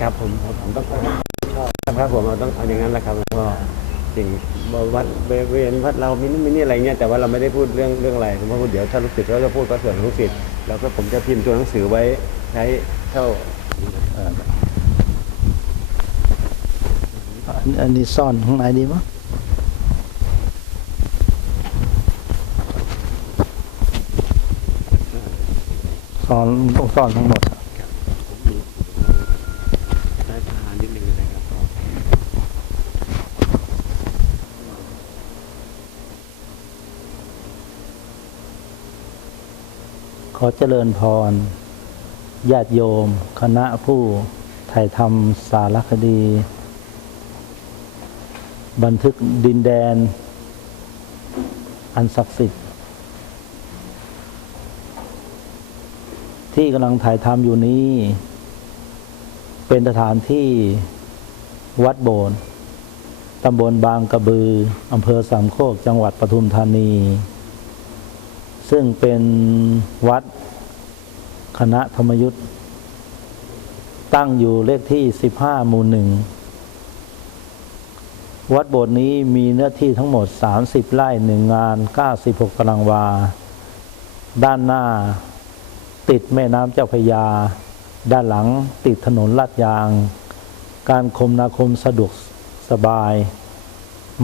ครับผมผมต้องชอบครับผมเราต้องเอาอย่างนั้นแหละครับก็สิ่งวัดเวรวัดเรามินมินี่อะไรเงี้ยแต่ว่าเราไม่ได้พูดเรื่องเรื่องอะไรผมว่าเดี๋ยวถ้าลูกศิษย์เขาจะพูดก็ส่วนของลูกศิษย์แล้วก็ผมจะพิมพ์ตัวหนังสือไว้ใช้เท่าอันอันนี้ซ่อนข้างในดีมั้ยซ่อนต้องซ่อนทั้งหมดอะ ใช้ทานนิดนึงนะครับ ขอเจริญพร ญาติโยม คณะผู้ถ่ายทำสารคดี บันทึกดินแดน อันศักดิ์สิทธิ์ ที่กำลังถ่ายทำอยู่นี้ เป็นสถานที่วัดโบสถ์ตำบลบางกระบือ อำเภอสามโคก จังหวัดปทุมธานี ซึ่งเป็นวัดคณะธรรมยุทธ์ตั้งอยู่เลขที่ 15 หมู่หนึ่ง วัดโบสถ์นี้มีเนื้อที่ทั้งหมด 30 ไร่หนึ่งงาน 96ตารางวา ด้านหน้าติดแม่น้ำเจ้าพยา ด้านหลังติดถนนลาดยาง การคมนาคมสะดวกสบาย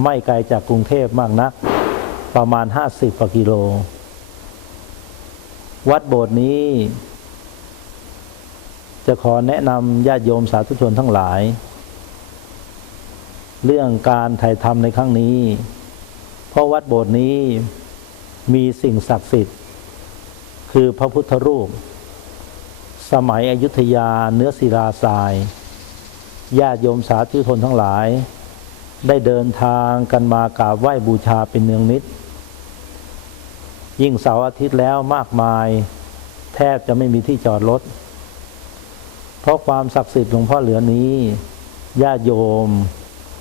ไม่ไกลจากกรุงเทพมากนัก ประมาณ 50กว่ากิโล วัดโบสถ์นี้ จะขอแนะนำญาติโยมสาธุชนทั้งหลาย เรื่องการถ่ายทำในครั้งนี้ เพราะวัดโบสถ์นี้มีสิ่งศักดิ์สิทธิ์ คือพระพุทธรูป สมัยอยุธยาเนื้อศิลาทรายญาติโยมสาธุชนทั้งหลาย ได้เดินทางกันมากราบไหว้บูชาเป็นเนืองนิด ยิ่งเสาร์อาทิตย์แล้วมากมาย แทบจะไม่มีที่จอดรถ เพราะความศักดิ์สิทธิ์หลวงพ่อเหลือนี้ญาติโยม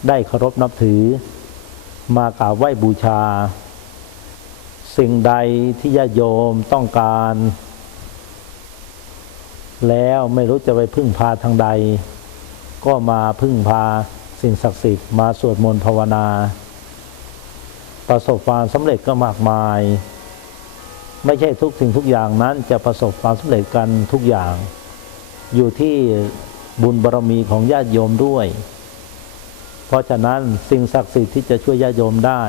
ได้เคารพนับถือ มากราบไหว้บูชา สิ่งใดที่ญาติโยมต้องการ แล้วไม่รู้จะไปพึ่งพาทางใด ก็มาพึ่งพาสิ่งศักดิ์สิทธิ์มาสวดมนต์ภาวนา ประสบความสำเร็จก็มากมาย ไม่ใช่ทุกสิ่งทุกอย่างนั้นจะประสบความสำเร็จกันทุกอย่าง อยู่ที่บุญบารมีของญาติโยมด้วย เพราะฉะนั้นสิ่งศักดิ์สิทธิ์ที่จะช่วยญาติโยมได้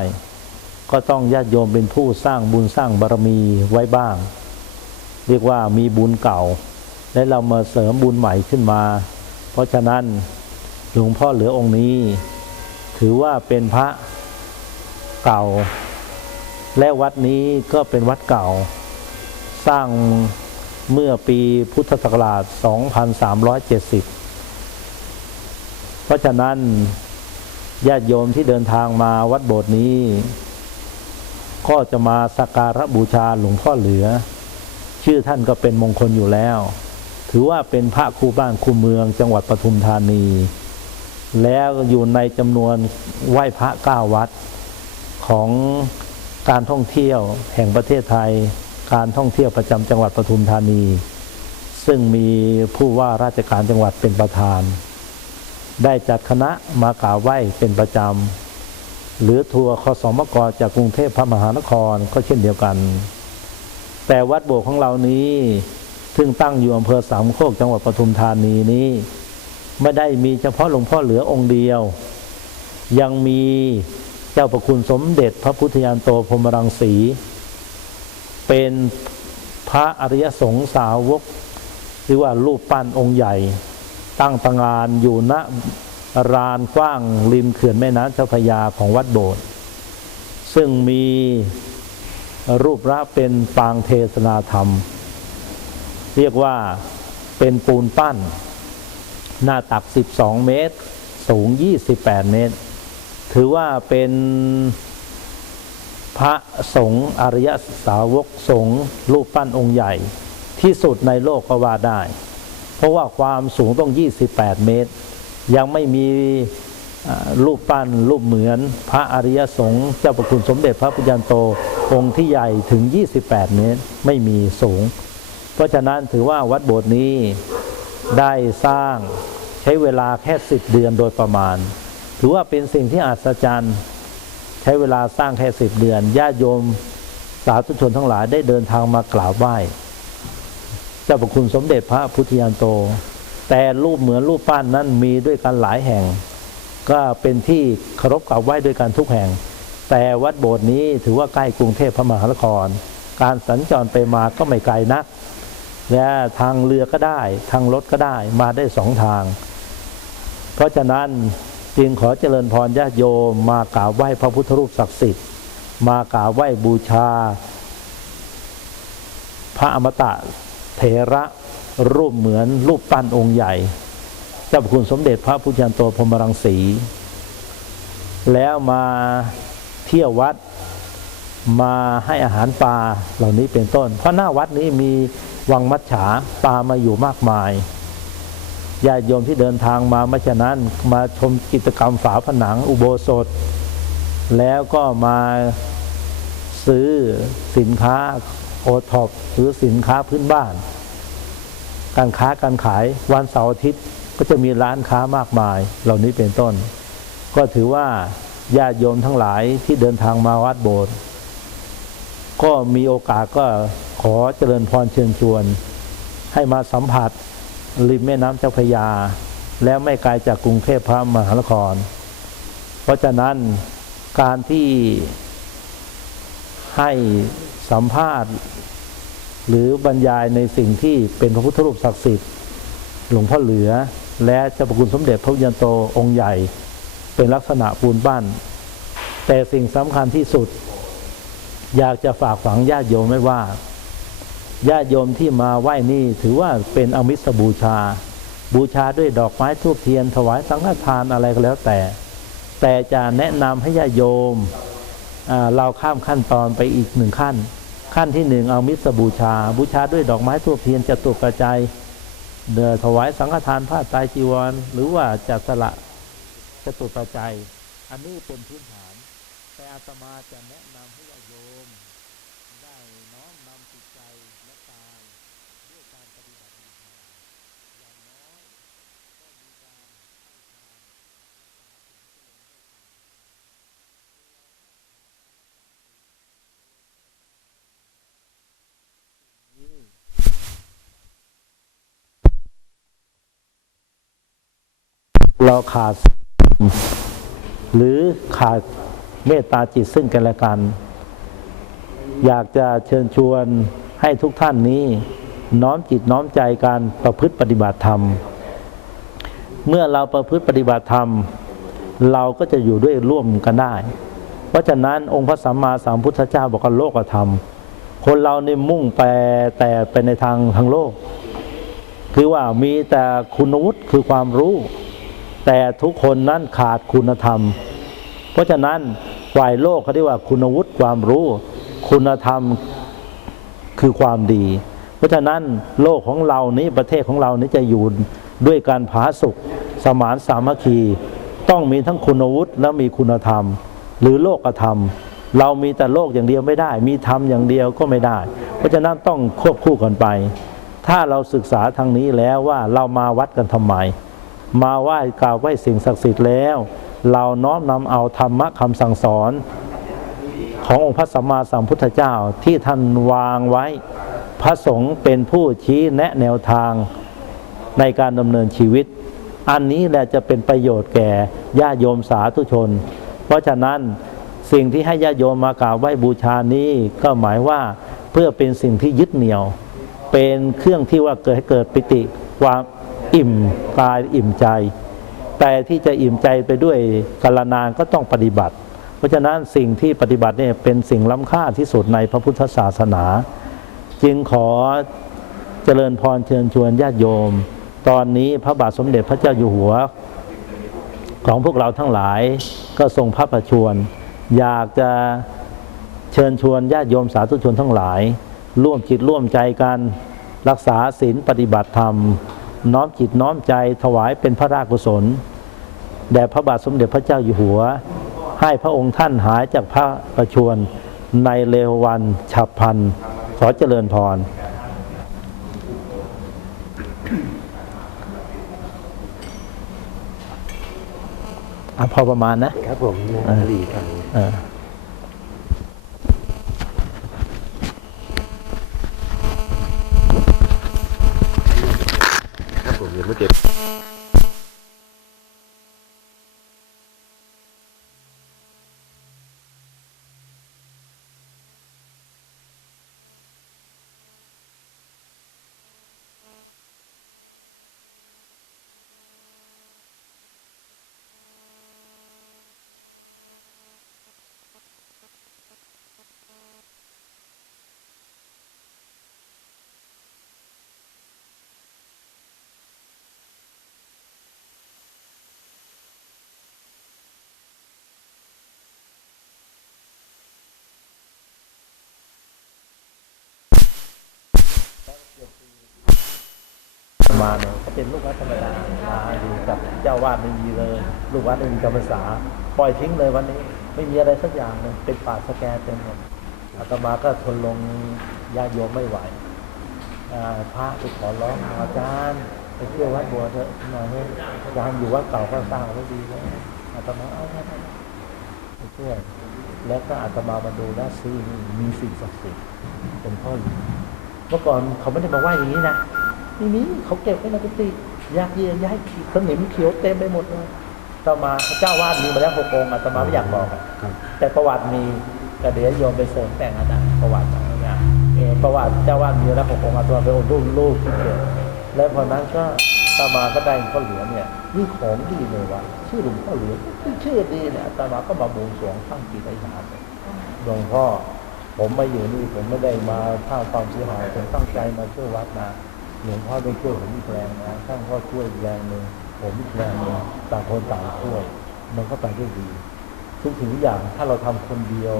ก็ต้องญาติโยมเป็นผู้สร้างบุญสร้างบารมีไว้บ้าง เรียกว่ามีบุญเก่า และเรามาเสริมบุญใหม่ขึ้นมา เพราะฉะนั้นหลวงพ่อเหลือองค์นี้ ถือว่าเป็นพระเก่า และวัดนี้ก็เป็นวัดเก่า สร้างเมื่อปีพุทธศักราช 2370 เพราะฉะนั้นญาติโยมที่เดินทางมาวัดโบสถ์นี้ ก็จะมาสักการะบูชาหลวงพ่อเหลือ ชื่อท่านก็เป็นมงคลอยู่แล้ว ถือว่าเป็นพระคู่บ้านคู่เมืองจังหวัดปทุมธานี แล้วอยู่ในจำนวนไหว้พระเก้าวัดของ การท่องเที่ยวแห่งประเทศไทย การท่องเที่ยวประจำจังหวัดปทุมธานี ซึ่งมีผู้ว่าราชการจังหวัดเป็นประธาน ได้จัดคณะมากราบไหว้เป็นประจำ หรือทัวร์คสมกจากกรุงเทพพระมหานครก็เช่นเดียวกัน แต่วัดโบสถ์ของเรานี้ ซึ่งตั้งอยู่อำเภอสามโคกจังหวัดปทุมธานีนี้ไม่ได้มีเฉพาะหลวงพ่อเหลือองค์เดียว ยังมี เจ้าประคุณสมเด็จพระพุทธยานโตพรหมรังสี เป็นพระอริยสงสาวก หรือว่ารูปปั้นองค์ใหญ่ ตั้งตางานอยู่ณรานกว้างริมเขื่อนแม่น้ำเจ้าพยาของวัดโบสถ์ซึ่งมีรูปร่างเป็นปางเทศนาธรรม เรียกว่าเป็นปูนปั้น หน้าตัก 12 เมตร สูง 28 เมตร ถือว่าเป็นพระสงฆ์อริยสาวกสงฆ์รูปปั้นองค์ใหญ่ที่สุดในโลกก็ว่าได้ เพราะว่าความสูงต้อง 28 เมตร ยังไม่มีรูปปั้นรูปเหมือนพระอริยสงฆ์เจ้าประคุณสมเด็จพระพุทธยันโตองค์ที่ใหญ่ถึง 28 เมตรไม่มีสูง เพราะฉะนั้นถือว่าวัดโบสถ์นี้ได้สร้างใช้เวลาแค่สิบเดือนโดยประมาณ ถือว่าเป็นสิ่งที่อัศจรรย์ ใช้เวลาสร้างแค่สิบเดือนญาติโยมสาธุชนทั้งหลายได้เดินทางมากราบไหว้เจ้าพระคุณสมเด็จพระพุทธยานโต แต่รูปเหมือนรูปปั้นนั้นมีด้วยกันหลายแห่ง ก็เป็นที่เคารพกราบไหว้ด้วยกันทุกแห่ง แต่วัดโบสถ์นี้ถือว่าใกล้กรุงเทพพระมหานคร การสัญจรไปมาก็ไม่ไกลนักและทางเรือก็ได้ ทางรถก็ได้มาได้สองทาง เพราะฉะนั้น จึงขอเจริญพรญาติโยมมากราบไหว้พระพุทธรูปศักดิ์สิทธิ์ มากราบไหว้บูชา พระอมตะเถระรูปเหมือนรูปปั้นองค์ใหญ่ เจ้าพระคุณสมเด็จพระพุทธยานโตพรมรังสี แล้วมาเที่ยววัดมาให้อาหารปลาเหล่านี้เป็นต้น เพราะหน้าวัดนี้มีวังมัจฉาปลามาอยู่มากมาย ญาติโยมที่เดินทางมาไม่ฉะนั้นมาชมกิจกรรมฝาผนังอุโบสถ แล้วก็มาซื้อสินค้าโอท็อปหรือสินค้าพื้นบ้าน การค้าการขายวันเสาร์อาทิตย์ก็จะมีร้านค้ามากมาย เหล่านี้เป็นต้น ก็ถือว่าญาติโยมทั้งหลายที่เดินทางมาวัดโบสถ์ก็มีโอกาสก็ขอเจริญพรเชิญชวน ให้มาสัมผัส ริมแม่น้ำเจ้าพยา แล้วไม่ไกลจากกรุงเทพพระมหานคร เพราะฉะนั้นการที่ให้สัมภาษณ์ หรือบรรยายในสิ่งที่เป็นพระพุทธรูปศักดิ์สิทธิ์ หลวงพ่อเหลือ และเจ้าพระคุณสมเด็จพระยันโตองค์ใหญ่ เป็นลักษณะปูนปั้น แต่สิ่งสำคัญที่สุด อยากจะฝากฝังญาติโยมไว้ว่า ญาติโยมที่มาไหว้นี่ถือว่าเป็นอมิสบูชา บูชาด้วยดอกไม้ทูบเทียน ถวายสังฆทานอะไรก็แล้วแต่ แต่จะแนะนำให้ญาติโยมเราข้ามขั้นตอนไปอีกหนึ่งขั้น ขั้นที่หนึ่งเอามิสบูชา บูชาด้วยดอกไม้ทูบเทียนจะตุกระจายเดือถวายสังฆทานผ้าไตรจีวร หรือว่าจัดสละจะตุปัจจัยอันนี้เป็นพื้นฐาน แต่อาตมาจะแนะนำให้ญาติโยม ได้น้อมนำจิตใจและกายด้วยการปฏิบัติบูชาอย่างน้อยก็มีการให้ทาน เราขาด หรือขาดเมตตาจิตซึ่งกันและกัน อยากจะเชิญชวนให้ทุกท่านนี้ น้อมจิตน้อมใจการประพฤติปฏิบัติธรรม เมื่อเราประพฤติปฏิบัติธรรม เราก็จะอยู่ด้วยร่วมกันได้ เพราะฉะนั้นองค์พระสัมมาสัมพุทธเจ้าบอกว่าโลกธรรม คนเราเนี่ยมุ่งไปแต่ไปในทางทางโลก คือว่ามีแต่คุณวุฒิคือความรู้ แต่ทุกคนนั้นขาดคุณธรรม เพราะฉะนั้นฝ่ายโลกเขาเรียกว่าคุณวุฒิความรู้ คุณธรรมคือความดี เพราะฉะนั้นโลกของเรานี้ประเทศของเรานี้จะอยู่ด้วยการผาสุกสมานสามัคคี ต้องมีทั้งคุณวุฒิและมีคุณธรรม หรือโลกธรรม เรามีแต่โลกอย่างเดียวไม่ได้ มีธรรมอย่างเดียวก็ไม่ได้ เพราะฉะนั้นต้องควบคู่กันไป ถ้าเราศึกษาทางนี้แล้วว่าเรามาวัดกันทำไม มาไหว้กราบไหว้สิ่งศักดิ์สิทธิ์แล้ว เราน้อมนำเอาธรรมะคำสั่งสอน ขององค์พระสัมมาสัมพุทธเจ้าที่ท่านวางไว้ พระสงฆ์เป็นผู้ชี้แนะแนวทางในการดำเนินชีวิต อันนี้แหละจะเป็นประโยชน์แก่ญาติโยมสาธุชน เพราะฉะนั้นสิ่งที่ให้ญาติโยมมากราบไหว้บูชานี้ก็หมายว่าเพื่อเป็นสิ่งที่ยึดเหนี่ยว เป็นเครื่องที่ว่าเกิดให้เกิดปิติความ อิ่มกายอิ่มใจ แต่ที่จะอิ่มใจไปด้วยกาลนานก็ต้องปฏิบัติ เพราะฉะนั้นสิ่งที่ปฏิบัติเนี่ยเป็นสิ่งล้ำค่าที่สุดในพระพุทธศาสนา จึงขอเจริญพรเชิญชวนญาติโยม ตอนนี้พระบาทสมเด็จพระเจ้าอยู่หัว ของพวกเราทั้งหลายก็ทรงพระประชวรอยากจะเชิญชวนญาติโยมสาธุชนทั้งหลาย ร่วมจิตร่วมใจกันรักษาศีลปฏิบัติธรรม น้อมจิตน้อมใจถวายเป็นพระราชกุศลแด่พระบาทสมเด็จพระเจ้าอยู่หัว ให้พระองค์ท่านหายจากพระประชวรในเร็ววันฉับพลันขอเจริญพรกอะพอประมาณนะครับผมนะอ่าดีครับเออครับผมยังไม่เก็บ มาเนี่ยก็เป็นลูกวัดธรรมดามาอยู่กับเจ้าวาดไม่มีเลย ลูกวัดไม่มีจำพรรษาปล่อยทิ้งเลยวันนี้ ไม่มีอะไรสักอย่างเลยเป็นป่าสแกเต็มหมดอาตมาก็ทนลงญาโยมไม่ไหวพระไปขอร้องอาจารย์ไปเที่ยววัดบัวเถอะหน่อยอาจารย์อยู่วัดเก่าก็สร้างไว้ดีแล้วอาตมาเอาไปไปช่วยแล้วก็อาตมามาดูแล้วซีนี่มีสิ่งศักดิ์สิทธิ์เป็นพ่อหลวงเมื่อก่อนเขาไม่ได้มาไหว้อย่างนี้นะ นี่นี่เขาเก็บไว้ในกุฏิยากเยียย้ายขีดสนิมเขียวเต็มไปหมดเลยต่อมาพระเจ้าวาดมีมาแล้วหกองค์อาตมาไม่อยากบอกอะครับแต่ประวัติมีก็เดี๋ยวโยมไปเสริมแต่งอาจารย์ประวัติอะไรเงี้ยเออประวัติเจ้าวาดมีแล้วหกองค์อาตมาเป็นองค์รุ่นลูกที่เกิดแล้วพอนั้นก็อาตมาก็ได้พ่อเหลือเนี่ยนี่ของดีเลยวะชื่อหลวงพ่อเหลือชื่อดีเนี่ยอาตมาก็มาบวงสรวงตั้งจิตอธิษฐานเลยหลวงพ่อผมมาอยู่นี่ผมไม่ได้มาสร้างความเสียหายผมตั้งใจมาช่วยวัดนะ หลวงพ่อต้องช่วยผมอีกแรงนะท่านพ่อช่วยอีกแรงหนึ่งผมอีกแรงหนึ่งต่างคนต่างช่วย มันก็ไปได้ดีทุกสิ่งทุกอย่างถ้าเราทำคนเดียว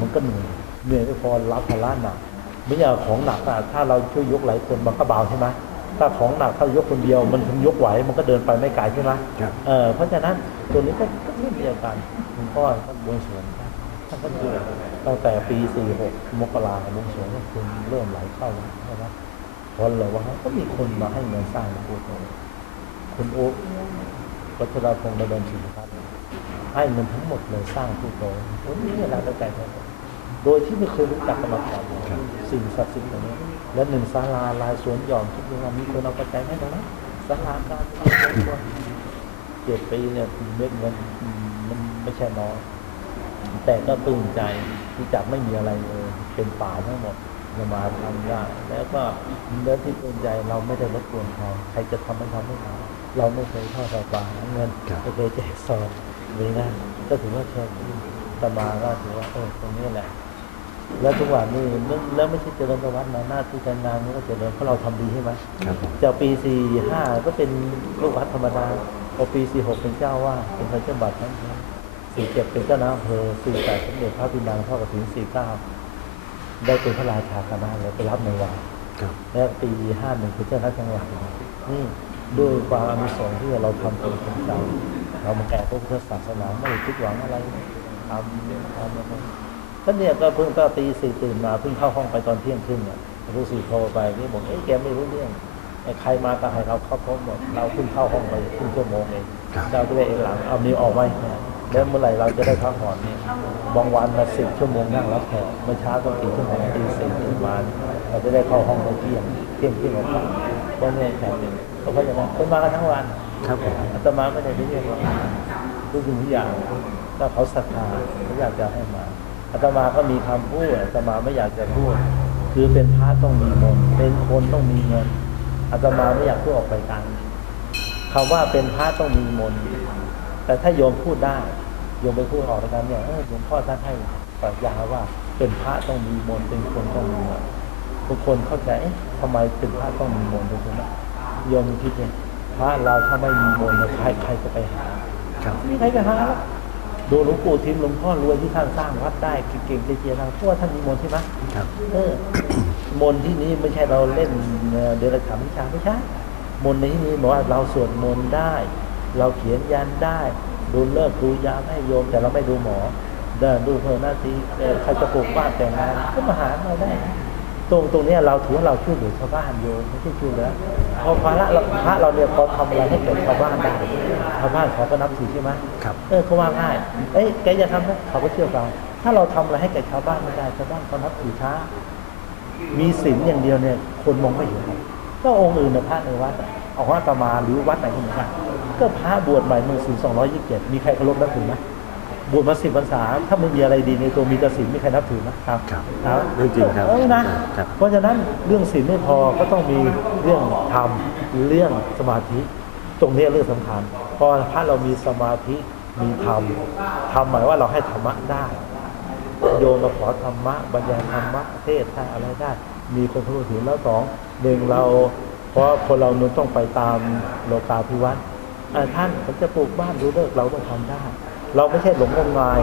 มันก็เหนื่อยเหนื่อยไม่พอรับภาระหนักไม่อย่างของหนักอะถ้าเราช่วยยกหลายคนมันก็เบาใช่ไหมถ้าของหนักถ้ายกคนเดียว มันถึงยกไหวมันก็เดินไปไม่ไกลใช่ไหมครับเออเพราะฉะนั้นตัวนี้ก็ก็เช่นเดียวกันหลวงพ่อท่านบวงสรวงท่านก็ช่วยตั้งแต่ปี46มกราคมบวงสรวงก็คุณเริ่มไหลเข้าแล้วนะครับ พอเลยว่าก็มีคนมาให้เงินสร้างหลวงปู่โตคุณโอ๊ควัชรพงศ์ระดมศิลป์ครับให้เงินทั้งหมดเลยสร้างผู้โตผมนี่เวลาตั้งแต่เด็กโดยที่ไม่เคยรู้จักกันมาก่อนเลยสิ่งศักดิ์สิทธิ์ตรงนี้ และหนึ่งศาลาลายสวนหย่อมทุกเรื่องมีคนเอาปัจจัยให้ตรงนั้นศาลาการเจ็ดปีเนี่ยเม็ดเงินมันไม่ใช่น้อยแต่ก็ตื่นใจที่จากไม่มีอะไรเลยเป็นป่าทั้งหมด จะมาทำได้แล้วก็เนื้อที่ตื่นใจเราไม่ได้รบกวนใครใครจะทำไม่ทำไม่ทำเราไม่เคยทอดไฟฟ้าเงินครับไม่เคยแจกซองเลยนะก็ถือว่าโชคดีตมาก็ถือว่าเออตรงนี้แหละ แล้วทุกวันนี้เรื่องแล้วไม่ใช่เจริญประวัตินะหน้าที่การงานมันก็เจริญเพราะเราทำดีใช่ไหมครับผมจากปี45ก็เป็นลูกวัดธรรมดาพอปี46เป็นเจ้าว่าเป็นพระเจ้าบัตรนั้น47เป็นเจ้าหน้าอำเภอ48สมเด็จพระพินางทอดกระถิ่น49 ได้เป็นพระราชาคณะเลยไปรับในวังครับและปี51เป็นเจ้าหน้าจังหวัดนี่ด้วยความอานิสงส์ที่เราทำเป็นคนเก่าเรามาแก่พระพุทธศาสนาไม่ได้คิดหวังอะไรทำทำอะไรก็เนี่ยก็เพิ่งก็ตีสี่ตื่นมาเพิ่งเข้าห้องไปตอนเที่ยงครึ่งอะรู้สึกโทรไปนี่บอกเอ้ยแกไม่รู้เรื่องไอ้ใครมาก็ให้เราเข้าพบหมดเราเพิ่งเข้าห้องไปครึ่งชั่วโมงเองครับเราจะได้เองหลังเอานี้ออกไว้ แล้วเมื่อไหร่เราจะได้พักผ่อนเนี่ยบางวันมาสิบชั่วโมงนั่งรับแขกเมื่อเช้าก็กี่ชั่วโมงตีสี่ตื่นมาเราจะได้เข้าห้องไปเที่ยงเที่ยงเที่ยงกว่าก็เนี่ยแขกหนึ่งเขาก็จะมาคนมากันทั้งวันครับผมอาตมาไม่ได้ไปเรียกว่าทุกสิ่งทุกอย่างถ้าเขาศรัทธาเขาอยากจะให้มาอาตมาก็มีคำพูดอาตมาไม่อยากจะพูด คือเป็นพระต้องมีมนต์เป็นคนต้องมีเงินอาตมาไม่อยากพูดออกไปกลางคำว่าเป็นพระต้องมีมนต์ แต่ถ้าโยมพูดได้โยมไปพูดออกรายการเนี่ยเออหลวงพ่อท่านให้ปรัชญาว่าเป็นพระต้องมีมนต์เป็นคนต้องมีมนต์ทุกคนเข้าใจเอ๊ะทำไมเป็นพระต้องมีมนต์เป็นคนนะโยมคิดเนี่ยพระเราถ้าไม่มีมนต์เนี่ยใครใครจะไปหาครับไม่มีใครไปหาหรอกดูหลวงปู่ทิมหลวงพ่อรวยที่ท่านสร้างวัดได้เก่งๆเจียๆทางเพราะว่าท่านมีมนต์ใช่ไหมครับเออมนต์ที่นี้ไม่ใช่เราเล่นเอ่อเดรัจฉานวิชาไม่ใช่มนต์ในที่นี้บอกว่าเราสวดมนต์ได้ เราเขียนยันได้ ดูเลิกษ์ดูยามให้โยม แต่เราไม่ดูหมอ เดินดูเพลินหน้าที่เอ่อใครจะปลูกบ้านแต่งงานก็มาหาเราได้ ตรงตรงเนี้ยเราถือว่าเราช่วยเหลือชาวบ้านโยมไม่ใช่ช่วยเหลือพอพระเราพระเราเนี่ยพอทำอะไรให้เกิดชาวบ้านได้ชาวบ้านเขาก็นับถือใช่ไหมครับเออเขาว่าง่ายเอ้ยแกจะทำนะเขาก็เชื่อเราถ้าเราทำอะไรให้แก่ชาวบ้านไม่ได้ชาวบ้านเขานับถือช้ามีศีลอย่างเดียวเนี่ยคนมองไม่เห็นก็องค์อื่นนะพระในวัด อะเอาว่าตมาหรือวัดไหนก็เหมือนกันก็พระบวชใหม่เมืองศีลสองร้อยยี่สิบเจ็ดมีใครเคารพนับถือไหมบวชมาสิบพรรษาถ้าไม่มีอะไรดีในตัวมีแต่ศีลมีใครนับถือไหมครับครับครับเรื่องจริงครับเออนะครับเพราะฉะนั้นเรื่องศีลไม่พอก็ต้องมีเรื่องธรรมเรื่องสมาธิ ตรงนี้เรื่องสำคัญพอพระเรามีสมาธิมีธรรมธรรมหมายว่าเราให้ธรรมะได้ โยมมาขอธรรมะบรรยายธรรมะเทศน์ได้อะไรได้ มีคนพูดถึงแล้วสองหนึ่งเรา เพราะคนเราเนี่ยต้องไปตามโลกาภิวัตน์อ่าท่านผมจะปลูกบ้านดูเลิกษ์เราต้องทำได้ เราไม่ใช่หลงงมงาย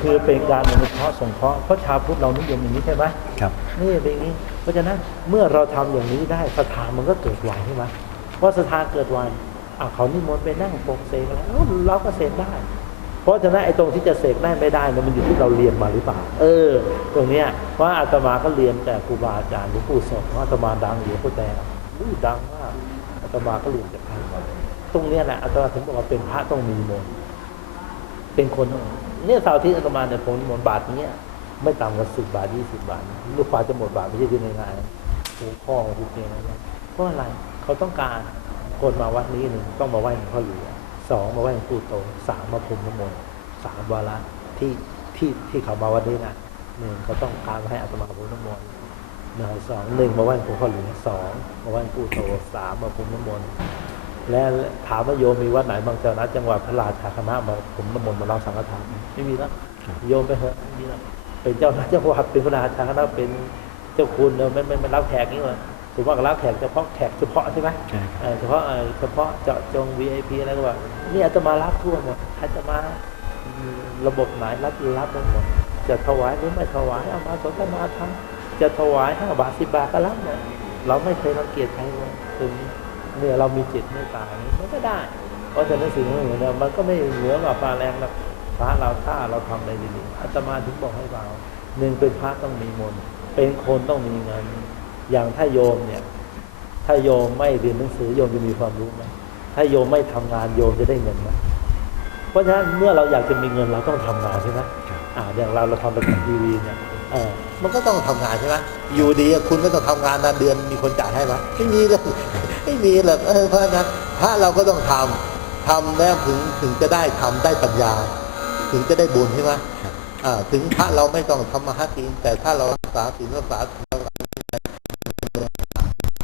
คือเป็นการอนุเคราะห์สงเคราะห์เพราะชาวพุทธเรานิยมอย่างนี้ใช่ไหมครับนี่เป็นอย่างนี้เพราะฉะนั้นเมื่อเราทำอย่างนี้ได้ศรัทธามันก็เกิดไหวใช่ไหมเพราะศรัทธาเกิดไหวอะเขานิมนต์ไปนั่งปกเสกอะไรเอ้าเราก็เสกได้ เพราะฉะนั้นไอ้ตรงที่จะเสกได้ไม่ได้เนี่ยมันอยู่ที่เราเรียนมาหรือเปล่า เออ ตรงเนี้ยเพราะอาตมาก็เรียนแต่ครูบาอาจารย์หลวงปู่สดเพราะอาตมาดังอยู่พ่อแต่ อู้ดังมากอาตมาก็เรียนจากท่านตรงเนี้ยแหละอาตมาถึงบอกว่าเป็นพระต้องมีมนต์เป็นคนเนี่ยสาร์อาที่อาตมาเนี่ยผมมนต์บาทเนี้ยไม่ต่ำกว่าสิบบาทยี่สิบบาทลูกฟ้าจะหมดบาทไม่ใช่ที่ง่ายๆนะโอ้พ่อมาทุกเพียงนะเพราะอะไรเขาต้องการคนมาวัดนี้หนึ่งต้องมาไหว้หลวงพ่อหลวงสองมาไหว้หลวงปู่โตสามมาพรมน้ำมนต์สามวาระที่ที่ที่เขามาวันนี้นะหนึ่งเขาต้องการให้อาตมาพูน้ำมนต์ นึ่งสองหนึ่งมาไหว้หลวงพ่อหลวงสองมาไหว้หลวงปู่โตสามมาพูน้ำมนต์และถามว่าโยมมีวัดไหนบางจังหวัดจังหวัดพระราชาคณะมาผมน้ำมนต์มาเราสังฆทานไม่มีแล้วโยมไปเถอะไม่มีแล้วเป็นเจ้าหน้าจังหวัดเป็นพระราชาคณะเป็นเจ้าคุณเนอะไม่ไม่ไม่รับแขกนี่เลยถือว่ารับแขกเฉพาะแขกเฉพาะใช่ไหมใช่ครับเอ่อเฉพาะเอ่อเฉพาะเจาะจง VIP อะไรก็ว่านี่อาตมารับทั่วหมดอาตมาระบบไหนรับรับได้หมดจะถวายหรือไม่ถวายเอามาสนทนาธรรม จะถวายห้าบาทสิบบาทก็รับหมดเราไม่เคยรังเกียจใครเลยถึงเนี่ยเรามีจิตเมตตานี่มันก็ได้ เพราะฉะนั้นสิ่งเหล่านี้เนี่ยมันก็ไม่เหนือกว่าฟ้าแรงหรอกพระเราถ้าเราทำอะไรดีๆอาตมาถึงบอกให้เราหนึ่งเป็นพระต้องมีมนต์เป็นคนต้องมีเงินอย่างถ้าโยมเนี่ย ถ้าโยมไม่เรียนหนังสือโยมจะมีความรู้ไหมถ้าโยมไม่ทำงานโยมจะได้เงินไหมเพราะฉะนั้นเมื่อเราอยากจะมีเงินเราต้องทำงานใช่ไหมครับอ่าอย่างเราเราทำรายการทีวีเนี่ย มันก็ต้องทำงานใช่ไหมอยู่ดีอะคุณไม่ต้องทำงานนะเดือนมีคนจ่ายให้ไหมไม่มีเลยไม่มีหรอกเออเพราะฉะนั้นพระเราก็ต้องทำทำแล้วถึงถึงจะได้ทำได้ปัญญา ถึงจะได้บุญใช่ไหมครับอ่าถึงพระเราไม่ต้องทำมาหากินแต่ถ้าเรารักษาศีลรักษา